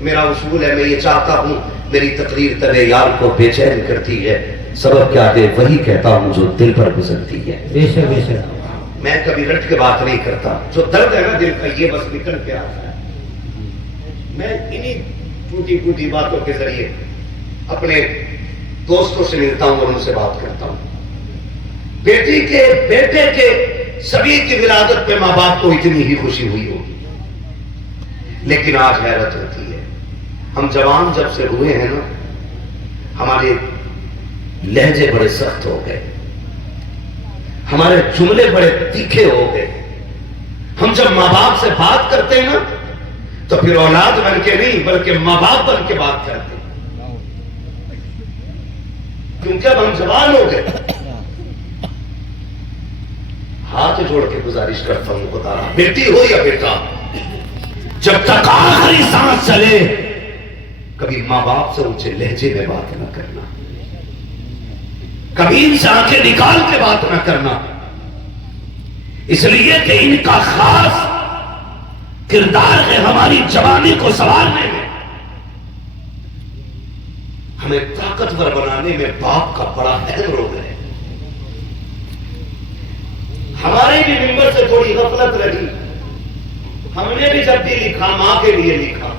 میرا اصول ہے، میں یہ چاہتا ہوں میری تقریر طبع یار کو بے چین کرتی ہے، سبب کیا ہے وہی کہتا ہوں جو دل پر گزرتی ہے۔ بے شک بے شک، میں کبھی رٹ کے بات نہیں کرتا، جو درد ہے نا دل کا یہ بس نکل کے آتا ہے۔ میں انہی ٹوٹی پھوٹی باتوں کے ذریعے اپنے دوستوں سے ملتا ہوں اور ان سے بات کرتا ہوں۔ بیٹی کے بیٹے کے سبھی کی ولادت پہ ماں باپ کو اتنی ہی خوشی ہوئی ہوگی، لیکن آج حیرت ہوتی ہے، ہم جوان جب سے ہوئے ہیں نا، ہمارے لہجے بڑے سخت ہو گئے، ہمارے جملے بڑے تیکھے ہو گئے۔ ہم جب ماں باپ سے بات کرتے ہیں نا تو پھر اولاد بن کے نہیں بلکہ ماں باپ بن کے بات کرتے ہیں، کیونکہ اب ہم جوان ہو گئے۔ ہاتھ جوڑ کے گزارش کرتا ہوں خدا را، بیٹی ہو یا بیٹا، جب تک آخری سانس چلے کبھی ماں باپ سے اونچے لہجے میں بات نہ کرنا، کبھی ان سے آنکھیں نکال کے بات نہ کرنا، اس لیے کہ ان کا خاص کردار ہے ہماری جوانی کو سنوارنے میں، ہمیں طاقتور بنانے میں باپ کا بڑا اہم رول ہے۔ ہمارے بھی ممبر سے تھوڑی غفلت رہی، ہم نے بھی جب بھی لکھا ماں کے لیے لکھا،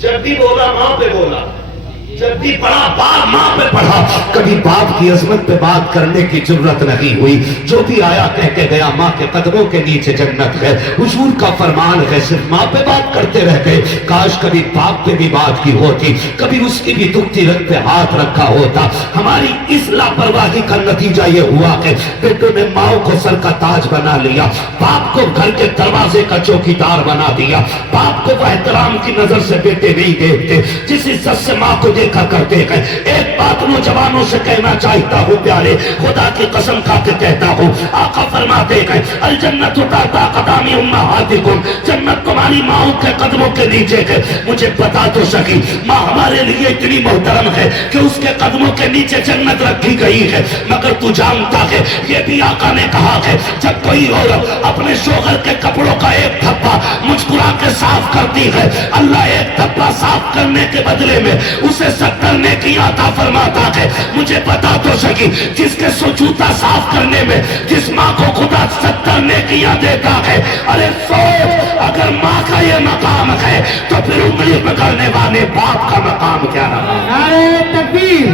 جب بھی بولا ماں پہ بولا، جب بھی پڑھا باپ ماں پہ پڑھا، کبھی باپ کی عظمت پہ بات کرنے کی جرت نہیں ہوئی۔ جو بھی آیا کہہ کے گیا ماں کے قدموں کے نیچے جنت ہے، حضور کا فرمان ہے، صرف ماں پہ بات کرتے رہ گئے۔ کاش کبھی باپ پہ بھی بات کی ہوتی، کبھی اس کی بھی دکھتی رگ پہ ہاتھ رکھا ہوتا۔ ہماری اس لاپرواہی کا نتیجہ یہ ہوا کہ بیٹوں نے ماں کو سر کا تاج بنا لیا، باپ کو گھر کے دروازے کا چوکیدار بنا دیا، باپ کو وہ احترام کی نظر سے بیٹے نہیں دیکھتے جس عزت سے ماں کو دیکھا کرتے ہیں۔ ایک بات نوجوانوں سے کہنا چاہتا ہوں پیارے، خدا کی قسم کھا کے کہتا ہوں، آقا فرماتے ہیں الجنت تحت اقدام امہاتکم، جنت تمہاری ماؤں کے قدموں کے نیچے ہے۔ مجھے بتا تو سکی ماں ہمارے لیے اتنی محترم ہے کہ اس کے قدموں کے نیچے جنت رکھی گئی ہے، مگر تو جانتا ہے یہ بھی آقا نے کہا ہے جب کوئی عورت اپنے شوہر کے کپڑوں کا ایک دھبا مسکرا کے صاف کرتی ہے، اللہ ایک دھبا صاف کرنے کے بدلے میں اسے 70 نیکیاں عطا فرماتا ہے۔ مجھے بتا تو سکی جس کے سجودہ صاف کرنے میں جس ماں کو خدا 70 نیکیاں دیتا ہے، ارے سوچ اگر ماں کا یہ مقام ہے تو پھر انگلی پکڑنے والے باپ کا مقام کیا رہا؟ نعرہ تکبیر،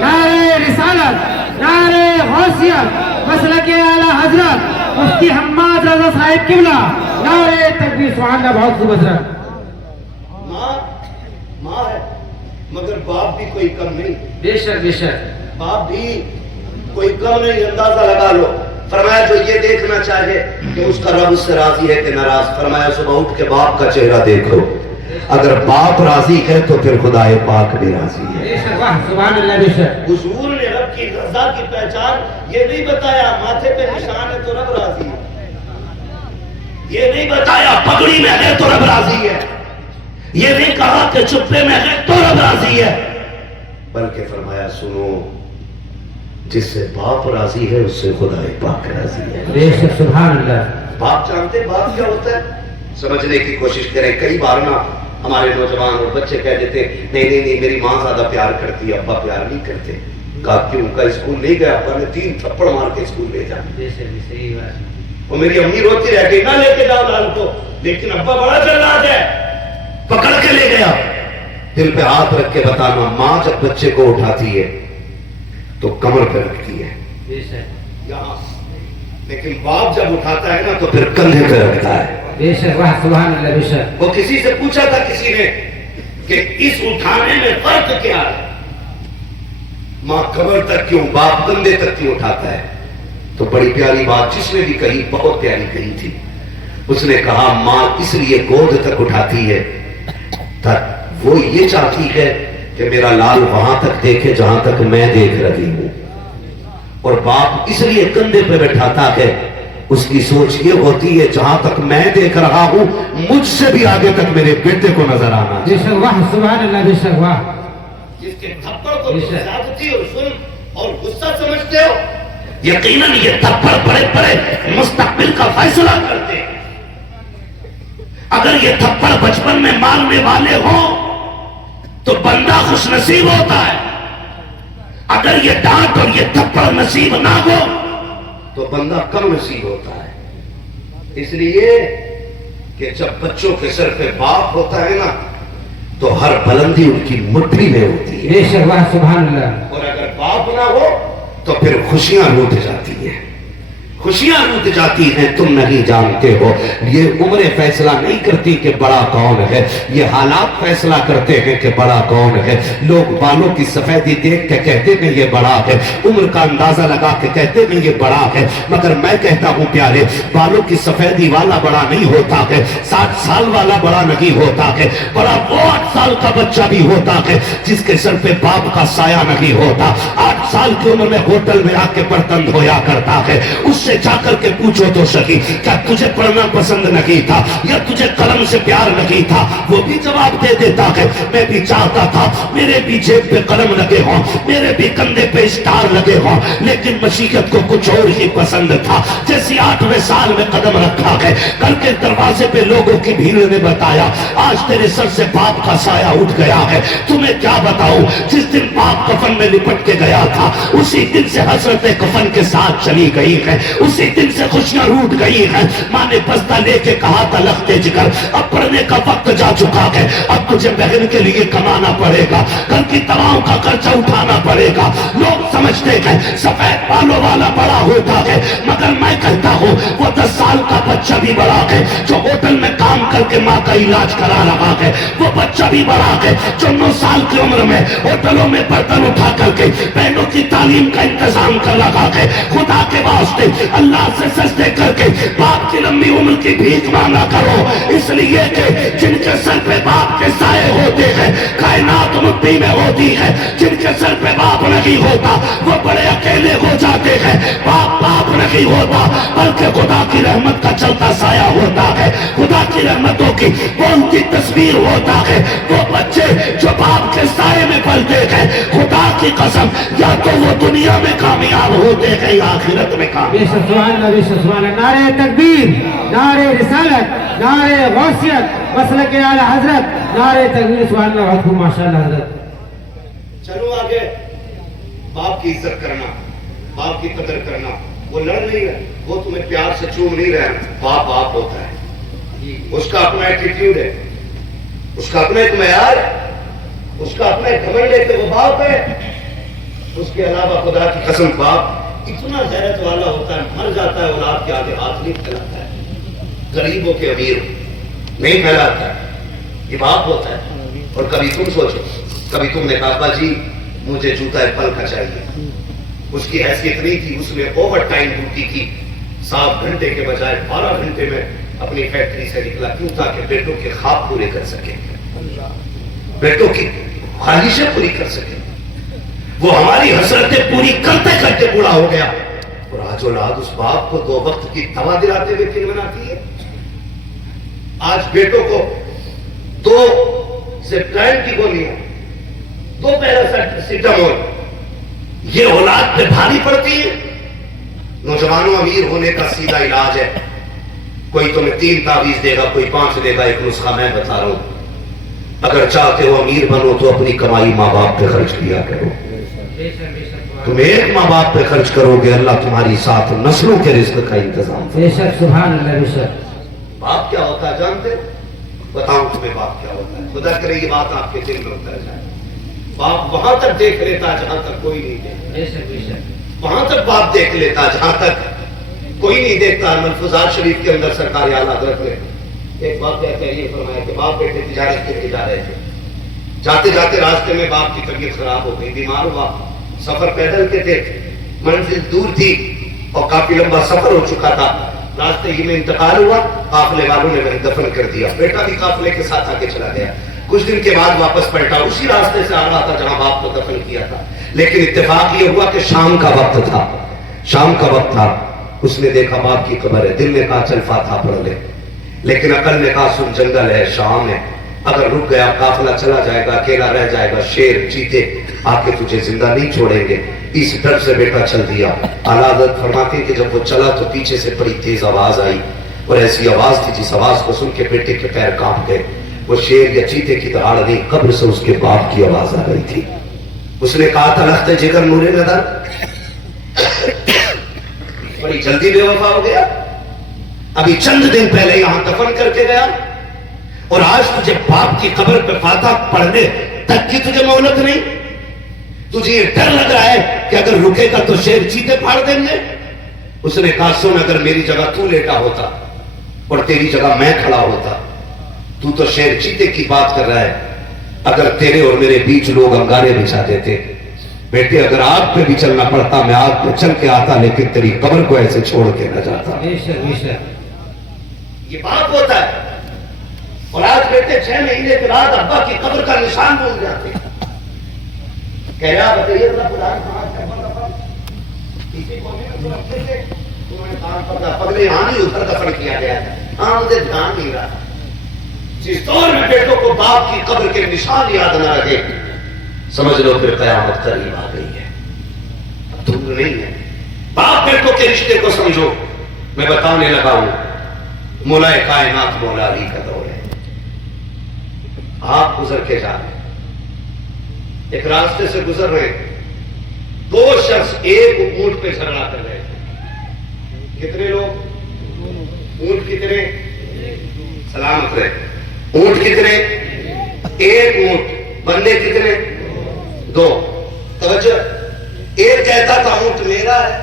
نعرہ رسالت، نعرہ غوثیت، مسلک اعلی حضرت مفتی حماد رضا صاحب قبلہ، نعرہ تکبیر، سبحان اللہ، بہت خوب حضرت۔ ماں ہے مگر باپ بھی کوئی کم نہیں، بے شک بے شک، باپ بھی کوئی کم نہیں، اندازہ لگا لو۔ فرمایا جو یہ دیکھنا چاہے کہ اس کا رب اس سے راضی ہے کہ ناراض، فرمایا صبح اٹھ کے باپ کا چہرہ دیکھو، اگر باپ راضی ہے تو پھر خدا پاک بھی راضی ہے۔ بے شک، واہ سبحان اللہ، بے شک۔ حضور نے رب کی رضا کی پہچان یہ نہیں بتایا ماتھے پہ نشان ہے تو رب راضی ہے، یہ نہیں بتایا پگڑی میں ہے تو رب راضی ہے، یہ نہیں کہا کہ چپے میں ہے تو رب راضی ہے، بلکہ فرمایا سنو جس سے باپ راضی ہے اس سے خدا پاک راضی ہے۔ بے شک، سبحان اللہ۔ باپ جانتے باپ کیا ہوتا ہے؟ سمجھنے کی کوشش کریں۔ کئی بار نا ہمارے نوجوان اور بچے کہہ دیتے نہیں میری ماں زیادہ پیار کرتی ہے، ابا پیار نہیں کرتے۔ کہا کیوں؟ کا اسکول نہیں گیا، ابا نے 3 تھپڑ مار کے اسکول لے جا۔ بے شک، صحیح بات۔ وہ میری امی روتی رہ گئی نہ لے کے جاؤ لال کو، لیکن ابا بڑا جلاد ہے، پکڑ کے لے گیا۔ دل پہ ہاتھ رکھ کے بتانا، ماں جب بچے کو اٹھاتی ہے تو کمر پہ رکھتی ہے بے شک، یہاں، لیکن باپ جب اٹھاتا ہے نا تو پھر کندھے پہ رکھتا ہے۔ بے شک، واہ سبحان اللہ، بے شک۔ وہ کسی سے پوچھا تھا کسی نے کہ اس اٹھانے میں فرق کیا ہے، ماں کمر تک کیوں باپ کندھے تک کیوں اٹھاتا ہے؟ تو بڑی پیاری بات جس نے بھی کہی، بہت پیاری کہی تھی۔ اس نے کہا ماں اس لیے گود تک اٹھاتی ہے وہ یہ چاہتی ہے کہ میرا لال وہاں تک دیکھے جہاں تک میں دیکھ رہی ہوں، اور باپ اس لیے کندھے پہ بٹھاتا ہے اس کی سوچ یہ ہوتی ہے جہاں تک میں دیکھ رہا ہوں مجھ سے بھی آگے تک میرے بیٹے کو نظر آنا۔ بے شک، واہ سبحان اللہ، بے شک، واہ۔ جس کے تھپڑ کو تم زیادتی اور ظلم اور غصہ سمجھتے ہو، یقیناً یہ تھپڑ بڑے بڑے مستقبل کا فیصلہ کرتے ہیں۔ اگر یہ تھپڑ بچپن میں مارنے والے ہوں تو بندہ خوش نصیب ہوتا ہے، اگر یہ ڈانٹ اور یہ تھپڑ نصیب نہ ہو تو بندہ کم نصیب ہوتا ہے۔ اس لیے کہ جب بچوں کے سر پہ باپ ہوتا ہے نا تو ہر بلندی ان کی مٹھی میں ہوتی ہے، بے شک واہ سبحان اللہ۔ اور اگر باپ نہ ہو تو پھر خوشیاں لوٹ جاتی ہیں، خوشیاں لوٹ جاتی ہیں۔ تم نہیں جانتے ہو، یہ عمریں فیصلہ نہیں کرتی کہ بڑا کون ہے، یہ حالات فیصلہ کرتے ہیں کہ بڑا کون ہے۔ لوگ بالوں کی سفیدی دیکھ کے کہتے ہیں یہ بڑا ہے، عمر کا اندازہ لگا کے کہتے ہیں یہ بڑا ہے، مگر میں کہتا ہوں پیارے، بالوں کی سفیدی والا بڑا نہیں ہوتا ہے، 60 سال والا بڑا نہیں ہوتا ہے، بڑا وہ 8 سال کا بچہ بھی ہوتا ہے جس کے سر پہ باپ کا سایہ نہیں ہوتا۔ 8 سال کی عمر میں ہوٹل میں آ کے برتن دھویا کرتا ہے، اس سے جا کر کے پوچھو تو صحیح کیا تجھے پڑھنا پسند نہیں تھا یا تجھے قلم سے پیار نہیں تھا، وہ بھی جواب دے دیتا ہے میں بھی چاہتا تھا میرے بھی جیب پہ قلم لگے ہوں، میرے بھی کندھے پہ اسٹار لگے ہوں، لیکن مشیت کو کچھ اور ہی پسند تھا۔ جیسے 8ویں سال میں قدم رکھا ہے، گھر کے دروازے پہ لوگوں کی بھیڑ نے بتایا آج تیرے سر سے باپ کا سایہ اٹھ گیا ہے۔ تمہیں کیا بتاؤں، جس دن باپ کفن میں لپٹ کے گیا تھا اسی دن سے حسرت کفن کے ساتھ چلی گئی ہے، اسی دن سے خوشیاں روٹ گئی ہیں۔ ماں نے بستہ لے کے کہا تھا لختے جگر اب پڑھنے کا وقت جا چکا ہے، اب تجھے بہن کے لیے کمانا پڑے گا، گھر کی دواؤں کا خرچہ اٹھانا پڑے گا۔ لوگ سمجھتے ہیں سفید بالوں والا بڑا ہوتا ہے، مگر میں کہتا ہوں وہ 10 سال کا بچہ بھی بڑا ہے جو ہوٹل میں کام کر کے ماں کا علاج کرا رہا ہے، وہ بچہ بھی بڑا ہے جو 9 سال کی عمر میں ہوٹلوں میں برتن اٹھا کر کے بہنوں کی تعلیم کا انتظام کر رہا ہے۔ خدا کے واسطے اللہ سے سجدے کر کے باپ کی لمبی عمر کی بھیک مانگا کرو، اس لیے کہ جن کے سر پہ باپ کے سائے ہوتے ہیں کائنات مٹھی میں ہوتی ہے، جن کے سر پہ باپ نہیں ہوتا وہ بڑے اکیلے ہو جاتے ہیں۔ باپ نہیں ہوتا بلکہ خدا کی رحمت کا چلتا سایہ ہوتا ہے، خدا کی رحمتوں کی بولتی تصویر ہوتا ہے۔ وہ بچے جو باپ کے سائے میں پلتے ہیں خدا کی قسم یا تو وہ دنیا میں کامیاب ہوتے ہیں یا آخرت میں کامیاب۔ بے شک سبحان اللہ، بے شک سبحان اللہ۔ نعرہ تکبیر، نعرہ رسالت، نعرہ غوثیت، مسلک اعلی حضرت، نعرہ تکبیر سبحان اللہ وحدہ ماشاءاللہ حضرت۔ چلو آگے، باپ کی عزت کرنا، باپ کی قدر کرنا، وہ لڑ نہیں رہے، وہ تمہیں پیار سے چوم نہیں رہے، باپ باپ ہوتا ہے، اس کا اپنا ایٹیٹیوڈ ہے، اس کا اپنا ایک معیار ہے، اس کا اپنا ایک گھمنڈ ہے کہ وہ باپ ہے۔ اس کے علاوہ خدا کی قسم باپ اتنا غیرت والا ہوتا ہے، مر جاتا ہے اولاد کے آگے ہاتھ نہیں پھیلاتا ہے، غریبوں کے امیر نہیں پھیلاتا ہے، یہ باپ ہوتا ہے۔ اور کبھی تم سوچو، کبھی تم نے کہا ابا جی مجھے جوتا ایپل کا چاہیے، اس کی حیثیت نہیں تھی، اس میں اوور ٹائم ڈیوٹی تھی، 7 گھنٹے کے بجائے 12 گھنٹے میں اپنی فیکٹری سے نکلا، کیوں؟ تاکہ بیٹوں کے خواب پورے کر سکے، بیٹوں کی خواہشیں پوری کر سکے۔ وہ ہماری حسرتیں پوری کرتے کرتے بوڑھا ہو گیا، اور آج اولاد اس باپ کو 2 وقت کی دوا دلاتے ہوئے پھر مناتی ہے۔ آج بیٹوں کو 2 سیپٹائن کی گولیاں، 2 پیراسیٹامول، یہ اولاد پہ بھاری پڑتی ہے۔ نوجوانوں، امیر ہونے کا سیدھا علاج ہے، کوئی تمہیں 3 تعویذ دے گا، کوئی 5 دے گا، ایک نسخہ میں بتا رہا ہوں، اگر چاہتے ہو امیر بنو تو اپنی کمائی ماں باپ پہ خرچ کیا کرو۔ تم ایک ماں باپ پہ خرچ کرو گے، اللہ تمہاری 7 نسلوں کے رزق کا انتظام بے شک سبحان اللہ، بے شک۔ باپ کیا ہوتا ہے جانتے ہو؟ بتاؤں تمہیں باپ کیا ہوتا ہے، خدا کرے یہ بات آپ کے دل میں اتر جائے۔ باپ وہاں تک دیکھ لیتا جہاں تک کوئی نہیں دیکھتا، بے شک بے شک۔ وہاں تک باپ دیکھ لیتا جہاں تک کوئی نہیں دیکھتا۔ ملفوظات شریف کے اندر سرکار اعلیٰ حضرت نے ایک واقعہ یہ فرمایا کہ باپ بیٹے تجارت کے لیے جا رہے تھے، جاتے جاتے راستے میں باپ کی طبیعت خراب ہو گئی، بیمار ہوا، سفر پیدل کے تھے، منزل دور تھی اور کافی لمبا سفر ہو چکا تھا، راستے ہی میں انتقال ہوا، قافلے والوں نے وہیں دفن کر دیا، بیٹا بھی قافلے کے ساتھ آگے چلا گیا، کچھ دن کے بعد واپس پلٹا، اسی راستے سے آ رہا تھا جہاں باپ کو دفن کیا تھا، لیکن اتفاق یہ ہوا کہ شام کا وقت تھا، شام کا وقت تھا، اس نے دیکھا باپ کی قبر ہے، دل نے کہا چل فاتحہ پڑھ لے، لیکن عقل نے کہا سن جنگل ہے، شام ہے، اگر رک گیا قافلہ چلا جائے گا، اکیلا رہ جائے گا، شیر چیتے آ کے تجھے زندہ نہیں چھوڑیں گے، اس ڈر سے بیٹا چل دیا۔ اعلیٰ حضرت فرماتے کہ جب وہ چلا تو پیچھے سے بڑی تیز آواز آئی، اور ایسی آواز تھی جس آواز کو سن کے بیٹے کے پیر کانپ گئے. وہ شیر یا چیتے کی دہاڑ نہیں، قبر سے اس کے باپ کی آواز آ رہی تھی. اس نے کہا تھا لخت جگر نور نظر بڑی جلدی بے وفا ہو گیا. ابھی چند دن پہلے یہاں دفن کر کے گیا اور آج تجھے باپ کی قبر پہ فاتحہ پڑھنے تک کی تجھے مہلت نہیں. تجھے یہ ڈر لگ رہا ہے کہ اگر رکے گا تو شیر چیتے پھاڑ دیں گے. اس نے کہا سن، اگر میری جگہ تو لیٹا ہوتا اور تیری جگہ میں کھڑا ہوتا، تو شیر چیتے کی بات کر رہا ہے. اگر تیرے اور میرے بیچ لوگ انگارے بچھا دیتے، بیٹے اگر آگ پہ بھی چلنا پڑتا میں آگ پہ چل کے آتا، لیکن تیری قبر کو ایسے چھوڑ کے نہ جاتا. یہ بات ہوتا ہے. اور آج بیٹے 6 مہینے کے بعد ابا کی قبر کا نشان بھول جاتے. کہہ رہا بتائیے پگلے یہاں نہیں ادھر دفن کیا گیا ہے. ہاں مجھے دھیان نہیں رہا. جس دور میں بیٹوں کو باپ کی قبر کے نشان یاد نہ رہے، سمجھ لو پھر قیامت قریب آ گئی ہے، اب دور نہیں ہے. باپ بیٹوں کے رشتے کو سمجھو. میں بتانے لگا ہوں مولا کائنات مولا علی کا دور ہے. آپ گزر کے جا رہے ہیں، ایک راستے سے گزر رہے ہیں، 2 شخص ایک اونٹ پہ جھگڑا کر رہے تھے. کتنے لوگ؟ اونٹ کتنے؟ سلامت رہے. اونٹ کتنے؟ ایک اونٹ. بندے کتنے؟ 2. توجہ. ایک کہتا تھا اونٹ میرا ہے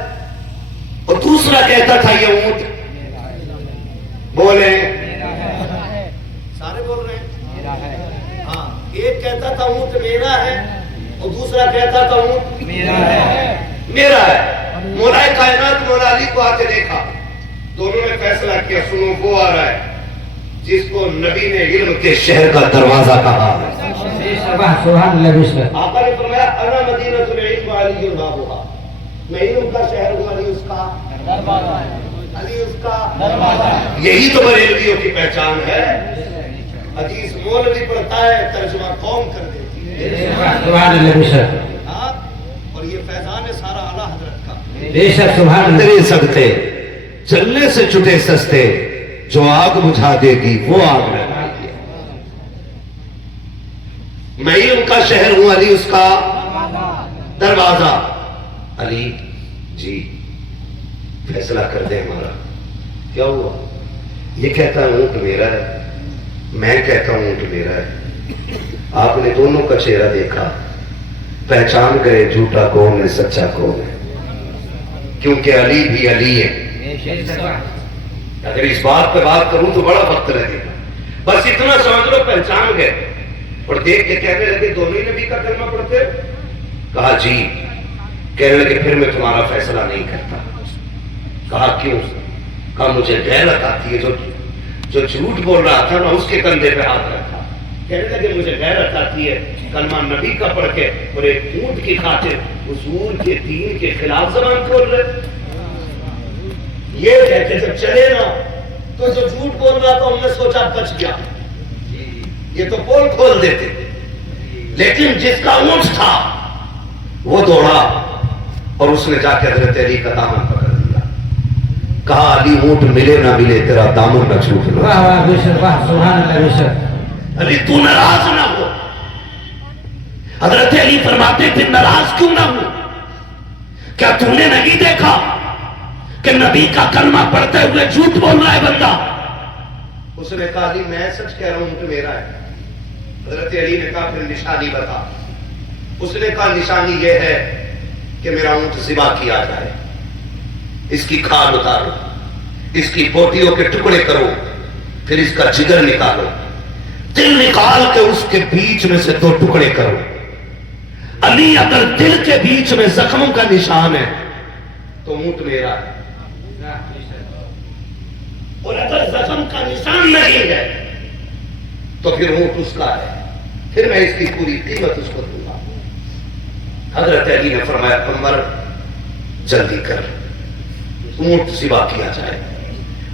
اور دوسرا کہتا تھا یہ اونٹ بولے سارے بول رہے ہیں. ہاں، ایک کہتا تھا اونٹ میرا ہے اور دوسرا کہتا تھا اونٹ میرا ہے. مولا کائنات مولا علی کو آتے دیکھا، دونوں نے فیصلہ کیا سنو وہ آ رہا ہے جس کو نبی نے علم کے شہر کا دروازہ کہا ہے. آقا نے فرمایا انا مدینۃ العلم علی بابھا، میں علم کا شہر ہوں، علی اس کا دروازہ ہے. علی اس کا دروازہ ہے. یہی تو بریلویوں کی پہچان ہے. حدیث مولوی پڑھتا ہے، ترجمہ قوم کر دیتی ہے. اور یہ فیضان ہے سارا اعلیٰ حضرت کا. بے شک سبحان اللہ. صدقے چلنے سے چھٹے سستے، جو آگ بجھا دے گی وہ آگ لگا دے. میں علم کا شہر ہوں، علی اس کا دروازہ. علی جی فیصلہ کر دے ہمارا. کیا ہوا؟ یہ کہتا ہے اونٹ میرا ہے، میں کہتا ہوں اونٹ میرا ہے. آپ نے دونوں کا چہرہ دیکھا، پہچان گئے جھوٹا کون ہے سچا کون ہے، کیونکہ علی بھی علی ہے. اگر اس بات پہ بات کروں تو بڑا وقت لگے گا. بس اتنا سمجھ لو پہچان گئے اور دیکھ کے کہنے لگے دونوں ہی نبی کا کلمہ پڑھتے؟ کہا جی. کہنے لگے پھر میں تمہارا فیصلہ نہیں کرتا. کہا کیوں؟ کہا مجھے غیرت آتی ہے. جو جھوٹ بول رہا تھا میں اس کے کندھے پہ ہاتھ رکھا. کہنے لگے مجھے غیرت آتی ہے کلمہ نبی کا پڑھ کے اور ایک اونٹ کی خاطر حضور کے دین کے خلاف زبان کھول رہے. یہ کہتے جب چلے نا تو جو جھوٹ بول رہا تھا ہم نے سوچا بچ گیا، یہ تو پول کھول دیتے. لیکن جس کا اونٹ تھا وہ دوڑا اور اس نے جا کے حضرت علی کا دامن پکڑ لیا. کہا علی اونٹ ملے نہ ملے تیرا دامن نہ چھوٹے. علی تو ناراض نہ ہو. حضرت علی فرماتے تھے ناراض کیوں نہ ہو؟ کیا تم نے نہیں دیکھا کہ نبی کا کلمہ پڑھتے ہوئے جھوٹ بول رہا ہے بندہ؟ اس نے کہا علی میں سچ کہہ رہا ہوں تو میرا ہے. حضرت علی نے کہا پھر نشانی بتا. اس نے کہا نشانی یہ ہے کہ میرا اونٹ ذبح کیا جائے، اس کی کھال اتارو، اس کی بوٹیوں کے ٹکڑے کرو، پھر اس کا جگر نکالو، دل نکال کے اس کے بیچ میں سے 2 ٹکڑے کرو. علی اگر دل کے بیچ میں زخموں کا نشان ہے تو اونٹ میرا ہے، اور اگر زخم کا نشان نہیں ہے تو پھر اونٹ اس کا ہے. پھر میں اس کی پوری قیمت اس کو دوں گا. حضرت علی نے فرمایا عمر جلدی کر، اونٹ ذبح کیا جائے.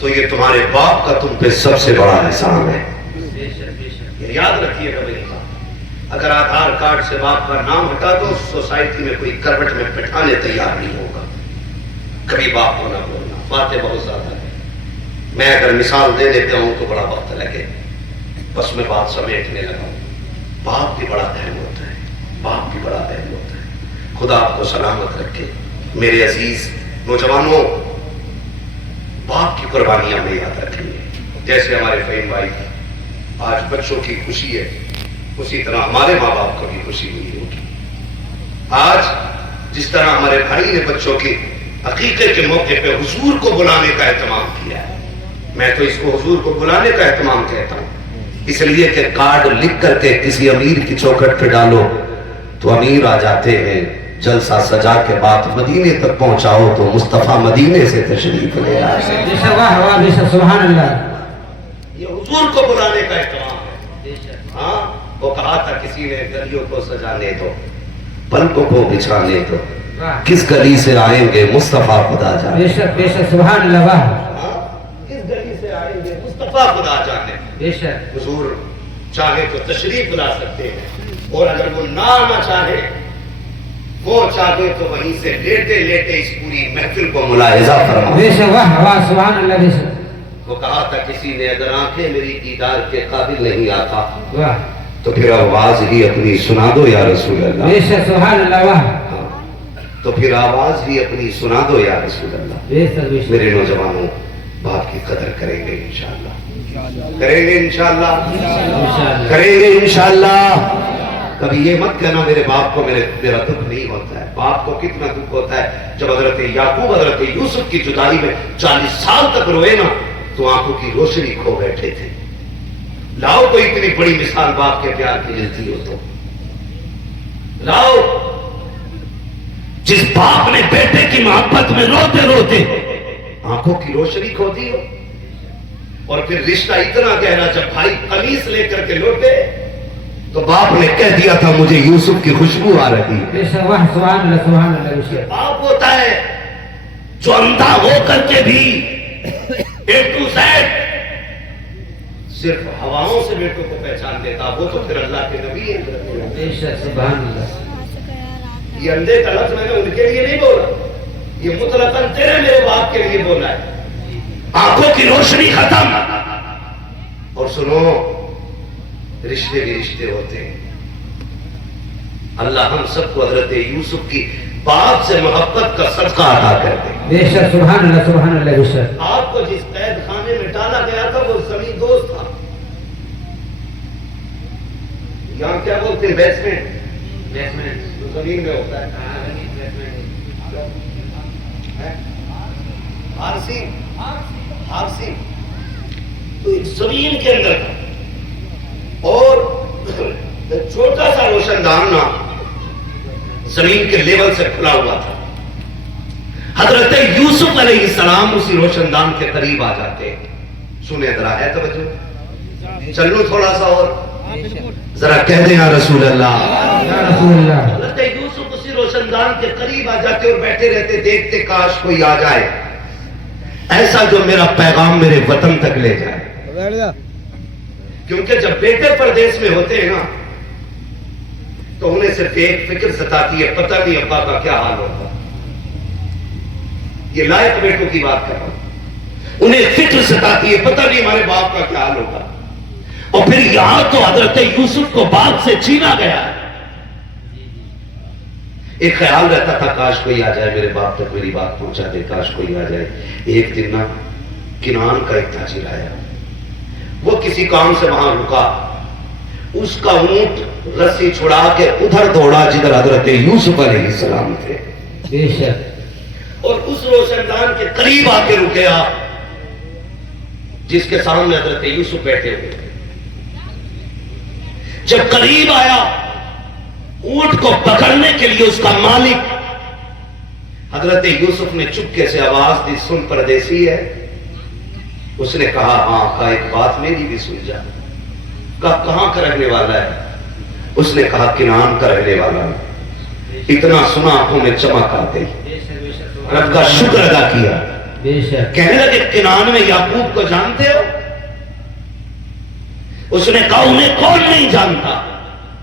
تو یہ تمہارے باپ کا تم پہ سب سے بڑا احسان ہے. یہ یاد رکھیے گا میری بات. اگر آدھار کارڈ سے باپ کا نام ہٹا تو سوسائٹی میں کوئی کروٹ میں بٹھانے تیار نہیں ہوگا. کبھی باپ کو نہ بولنا. باتیں بہت زیادہ ہیں. میں اگر مثال دے دیتا ہوں تو بڑا وقت لگے. بس میں بات سمیٹنے لگا ہوں. باپ بھی بڑا اہم ہوتا ہے. باپ بھی بڑا اہم ہوتا ہے. خدا آپ کو سلامت رکھے. میرے عزیز نوجوانوں، باپ کی قربانیاں ہمیں یاد رکھیں گے. جیسے ہمارے فہیم بھائی آج بچوں کی خوشی ہے، اسی طرح ہمارے ماں باپ کو بھی خوشی ہوئی ہوگی. آج جس طرح ہمارے بھائی نے بچوں کے عقیقے کے موقع پہ حضور کو بلانے کا اہتمام کیا ہے، میں تو اس کو حضور کو بلانے کا اہتمام کہتا ہوں. اس لیے کہ کارڈ لکھ کر کے کسی امیر کی چوکھٹ پہ ڈالو تو امیر آ جاتے ہیں. جلسہ سجا کے بعد مدینے تک پہنچاؤ تو مصطفیٰ مدینے سے تشریف لے آئے. سبحان اللہ. یہ حضور کو بلانے کا اہتمام ہے. ہاں، وہ کہا تھا کسی نے گلیوں کو سجانے دو، پلکوں کو بچھانے دو، کس گلی سے آئیں گے مصطفیٰ خدا جانے. بے شک بے شک. سبحان اللہ. کس گلی سے آئیں گے مصطفیٰ خدا جانے. بے شک. حضور چاہے تو تشریف لا سکتے ہیں، اور اگر وہ نہ آنا چاہے، وہ چاہے تو وہیں سے لیٹے لیٹے اس پوری محفل کو ملاحظہ فرما. بے شک. واہ واہ. سبحان اللہ. بے شک. وہ کہا تھا کسی نے اگر آنکھیں میری دیدار کے قابل نہیں آتا واہ تو پھر آواز ہی اپنی سنا دو یا رسول اللہ. بے شک. سبحان اللہ. واہ. تو پھر آواز ہی اپنی سنا دو یا رسول اللہ. بے شک بے شک. میرے نوجوانوں، باپ کی قدر کریں گے انشاءاللہ. کریں گے انشاءاللہ. کریں گے انشاءاللہ. کبھی یہ مت کہنا میرے باپ کو میرا دکھ نہیں ہوتا ہے. باپ کو کتنا دکھ ہوتا ہے. جب حضرت یعقوب حضرت یوسف کی جدائی میں 40 سال تک روئے نا تو آنکھوں کی روشنی کھو بیٹھے تھے. لاؤ کوئی اتنی بڑی مثال باپ کے پیار کی ملتی ہو تو لاؤ. جس باپ نے بیٹے کی محبت میں روتے روتے آنکھوں کی روشنی کھو دی ہو. اور پھر رشتہ اتنا گہرا، جب بھائی قمیص لے کر کے لوٹے تو باپ نے کہہ دیا تھا مجھے یوسف کی خوشبو آ رہی ہے. بے شک. واہ. سبحان اللہ. سبحان اللہ. بے شک. باپ ہوتا ہے جو اندھا ہو کر کے بھی اے ٹو زیڈ صرف ہواؤں سے بیٹوں کو پہچان دیتا. وہ تو پھر اللہ کے نبی ہے. بے شک. سبحان اللہ. یہ اندھے کا لفظ میں نے ان کے لیے نہیں بولا، یہ مطلقاً تیرے میرے باپ کے لیے بولا ہے. آنکھوں کی روشنی ختم. اور سنو، رشتے بھی رشتے ہوتے ہیں. اللہ ہم سب کو حضرت یوسف کی باپ سے محبت کا صدقہ عطا کر دے. بے شک. سبحان اللہ. سبحان اللہ. بے شک. آپ کو جس قید خانے میں ڈالا گیا تھا وہ زمین دوست تھا. یہاں کیا بولتے ہیں؟ بیسمنٹ. بیسمنٹ زمین میں ہوتا ہے. ہارسی ہارسی تو ایک زمین کے اندر تھا. اور چھوٹا سا روشن دان نا زمین کے لیول سے کھلا ہوا تھا. حضرت یوسف علیہ السلام اسی روشن دان کے قریب آ جاتے. سنیں ذرا، ہے توجہ؟ چلو تھوڑا سا اور ذرا کہہ دیں یا رسول اللہ. یا رسول اللہ. حضرت یوسف اسی روشن دان کے قریب آ جاتے اور بیٹھے رہتے، دیکھتے کاش کوئی آ جائے ایسا جو میرا پیغام میرے وطن تک لے جائے. کیونکہ جب بیٹے پردیس میں ہوتے ہیں نا تو انہیں صرف ایک فکر ستاتی ہے، پتہ نہیں ابا کا کیا حال ہوگا. یہ لائق بیٹوں کی بات کر رہا ہوں. انہیں فکر ستاتی ہے، پتہ نہیں ہمارے باپ کا کیا حال ہوگا. اور پھر یہاں تو حضرت یوسف کو باپ سے چھینا گیا ہے. ایک خیال رہتا تھا کاش کوئی آ جائے میرے باپ تک میری بات پہنچا دے، کاش کوئی آ جائے. ایک دن نا کنعان کا ایک تاجر آیا. وہ کسی کام سے وہاں رکا. اس کا اونٹ رسی چھڑا کے ادھر دوڑا جدھر حضرت یوسف علیہ السلام تھے. بے شک. اور اس روشن دان کے قریب آ کے رکیا جس کے سامنے حضرت یوسف بیٹھے ہوئے تھے. جب قریب آیا اونٹ کو پکڑنے کے لیے اس کا مالک حضرت یوسف نے چپکے سے آواز دی، سن پردیسی ہے؟ اس نے کہا ہاں. کہا ایک بات میری بھی سن جا. کہا کہاں کا رہنے والا ہے؟ اس نے کہا کنعان کا رہنے والا ہے. اتنا سنا آنکھوں میں چمک آ گئی. رب کا شکر ادا کیا. بے شک کہنے لگے کنعان میں یعقوب کو جانتے ہو؟ اس نے کہا انہیں کون نہیں جانتا؟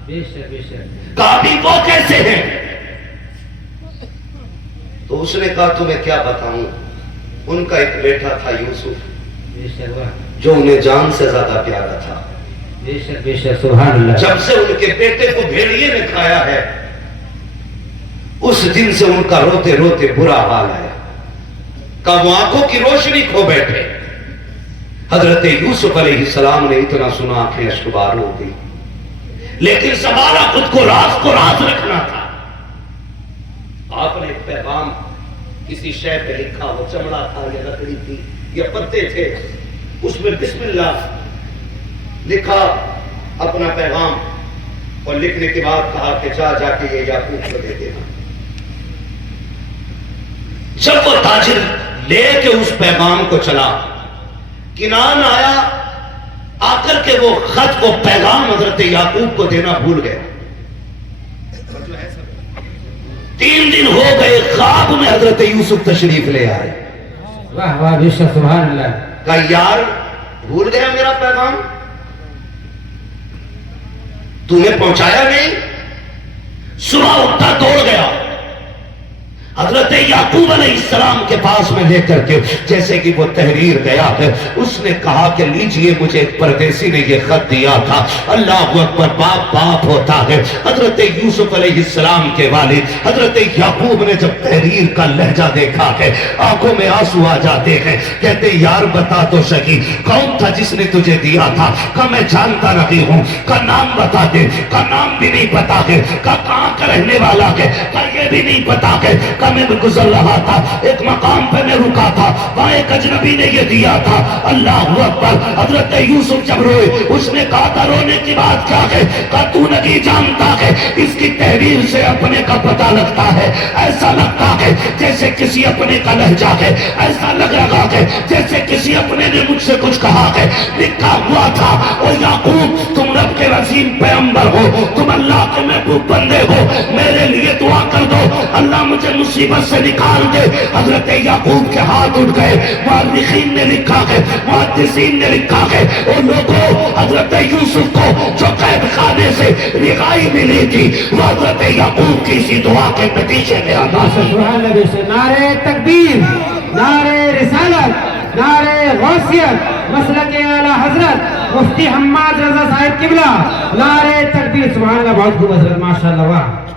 بے شک بے شک کہا بھی وہ کیسے ہیں؟ تو اس نے کہا تمہیں کیا بتاؤں، ان کا ایک بیٹا تھا یوسف بے شک واہ جو انہیں جان سے زیادہ پیارا تھا۔ بے شک سبحان اللہ۔ جب سے ان کے بیٹے کو بھیڑیے نے کھایا ہے اس دن سے ان کا روتے روتے برا حال آیا، کہ وہ آنکھوں کی روشنی کھو بیٹھے۔ حضرت یوسف علیہ السلام نے اتنا سنا آنکھیں اشکبار ہو گئی، لیکن سنبھالا خود کو راز رکھنا تھا۔ آپ نے ایک پیغام کسی شے پہ لکھا، وہ چمڑا تھا یا لکڑی تھی یا پتے تھے، اس میں بسم اللہ لکھا اپنا پیغام، اور لکھنے کے بعد کہا کہ جا کے یہ یعقوب کو دے دینا۔ جب وہ تاجر لے کے اس پیغام کو چلا، کنعان آیا، آ کر کے وہ خط کو پیغام حضرت یعقوب کو دینا بھول گیا۔ 3 دن ہو گئے، خواب میں حضرت یوسف تشریف لے آئے۔ واہ واہ بے شک سبحان اللہ۔ کہا یار بھول گیا میرا پیغام، تم نے پہنچایا نہیں؟ صبح اٹھا دوڑ گیا حضرت یعقوب علیہ السلام کے پاس میں لے کر کے، جیسے کہ وہ تحریر گیا ہے، اس نے کہا کہ لیجئے، مجھے ایک پردیسی نے یہ خط دیا تھا۔ اللہ اکبر، باپ ہوتا ہے۔ حضرت یوسف علیہ السلام کے والد حضرت یعقوب نے جب تحریر کا لہجہ دیکھا ہے، آنکھوں میں آنسو آ جاتے ہیں، کہتے یار بتا تو سکی کون تھا جس نے تجھے دیا تھا؟ کہ میں جانتا نہیں ہوں۔ کا نام بتا دے۔ کا نام بھی نہیں پتا ہے۔ کا کہاں کا رہنے والا ہے؟ کا یہ بھی نہیں پتا ہے۔ میں گزر رہا تھا، ایک مقام پہ میں رکا تھا، وہاں ایک اجنبی نے یہ دیا تھا۔ اللہ اکبر۔ حضرت یوسف جب روئے، اس نے کہا تھا رونے کی بات کیا ہے؟ کہا تو نہیں جانتا ہے، اس کی تحریر سے اپنے کا پتہ لگتا ہے۔ ایسا لگتا ہے جیسے کسی اپنے کا لہجہ ہے، ایسا لگ رہا ہے جیسے کسی اپنے نے مجھ سے کچھ کہا ہے۔ لکھا ہوا تھا، او یعقوب تم رب کے عظیم پیغمبر ہو، تم اللہ کے محبوب بندے ہو، میرے لیے دعا کر دو، اللہ مجھے مصیبت سے نکال دے۔ حضرت یعقوب کے ہاتھ اٹھ گئے۔ مورخین نے لکھا ہے، محدثین نے لکھا ہے، ان لوگوں حضرت یوسف کو جو قید خانے سے رہائی ملی تھی، وہ حضرت یعقوب کی اسی دعا کے نتیجے میں آتا ہے۔ سبحان اللہ۔ نعرہ تکبیر، نعرہ رسالت، نعرہ غوثیت، مسلک اعلی حضرت مفتی حماد رضا صاحب قبلہ، نعرہ تکبیر۔ سبحان اللہ، بہت خوب حضرت، ماشاءاللہ، واہ۔